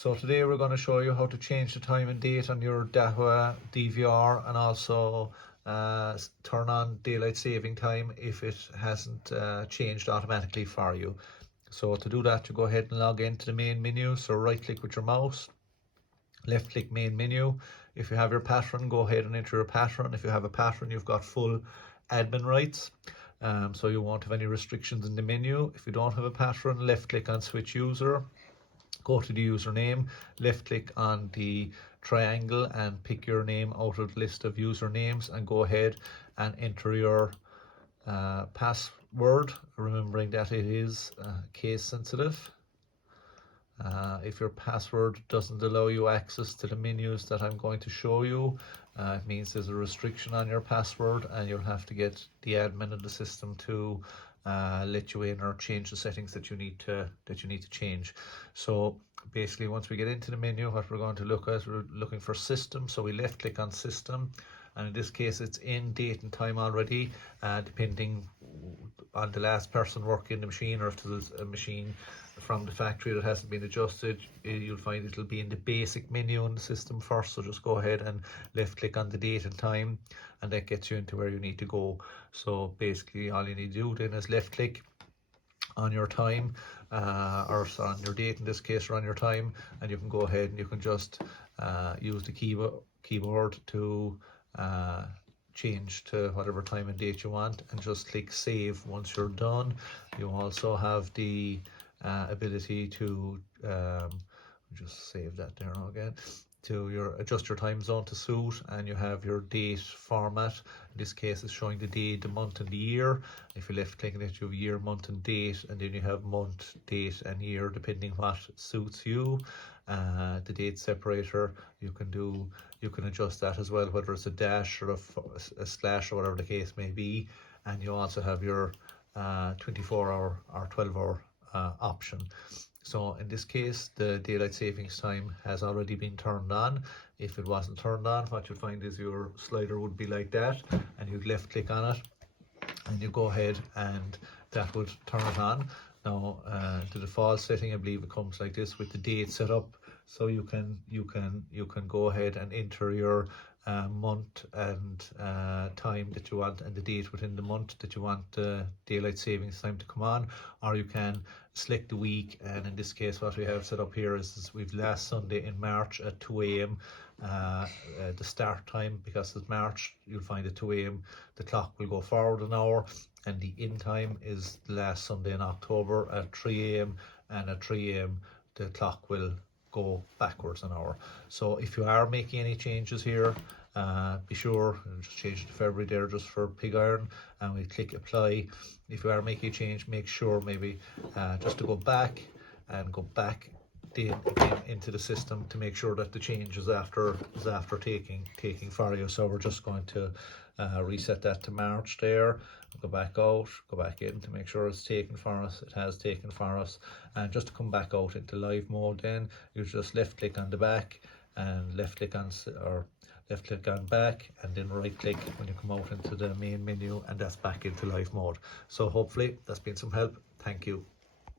So today we're going to show you how to change the time and date on your Dahua Dvr, and also turn on daylight saving time if it hasn't changed automatically for you. So to do that, you go ahead and log into the main menu. So right click with your mouse, left click main menu. If you have your pattern, go ahead and enter your pattern. If you have a pattern, you've got full admin rights. So you won't have any restrictions in the menu. If you don't have a pattern, left click on switch user. Go to the username, left click on the triangle and pick your name out of the list of usernames, and go ahead and enter your password, remembering that it is case sensitive. If your password doesn't allow you access to the menus that I'm going to show you, it means there's a restriction on your password, and you'll have to get the admin of the system to let you in or change the settings that you need to change. So basically, once we get into the menu, what we're going to look at, we're looking for system. So we left click on system, and in this case it's in date and time already, depending on the last person working the machine, or if there's a machine from the factory that hasn't been adjusted, you'll find it'll be in the basic menu in the system first. So just go ahead and left click on the date and time, and that gets you into where you need to go. So basically all you need to do then is left click on your time, or on your date in this case, or on your time, and you can go ahead and you can just use the keyboard to change to whatever time and date you want, and just click save once you're done. You also have the ability to just save that there now again, to adjust your time zone to suit, and you have your date format. In this case it's showing the day, the month and the year. If you left clicking it, you have year, month and date, and then you have month, date and year depending what suits you. The date separator, you can adjust that as well, whether it's a dash or a slash or whatever the case may be. And you also have your 24-hour or 12-hour option. So in this case, the daylight savings time has already been turned on. If it wasn't turned on, what you'll find is your slider would be like that, and you'd left click on it, and you go ahead and that would turn it on. Now the default setting, I believe it comes like this with the date set up. So you can go ahead and enter your month and time that you want, and the date within the month that you want the daylight savings time to come on, or you can select the week. And in this case, what we have set up here is we've last Sunday in March at 2 a.m. The start time, because it's March, you'll find at 2 a.m. the clock will go forward an hour, and the end time is the last Sunday in October at 3 a.m. and at 3 a.m. the clock will go backwards an hour. So if you are making any changes here, be sure and just change it to February there just for pig iron, and we click apply. If you are making a change, make sure maybe just to go back again into the system to make sure that the change is after taking for you. So we're just going to reset that to March there, go back out, go back in to make sure it's taken for us. It has taken for us. And just to come back out into live mode, then you just left click on the back and left click on back, and then right click when you come out into the main menu, and that's back into live mode. So hopefully that's been some help. Thank you.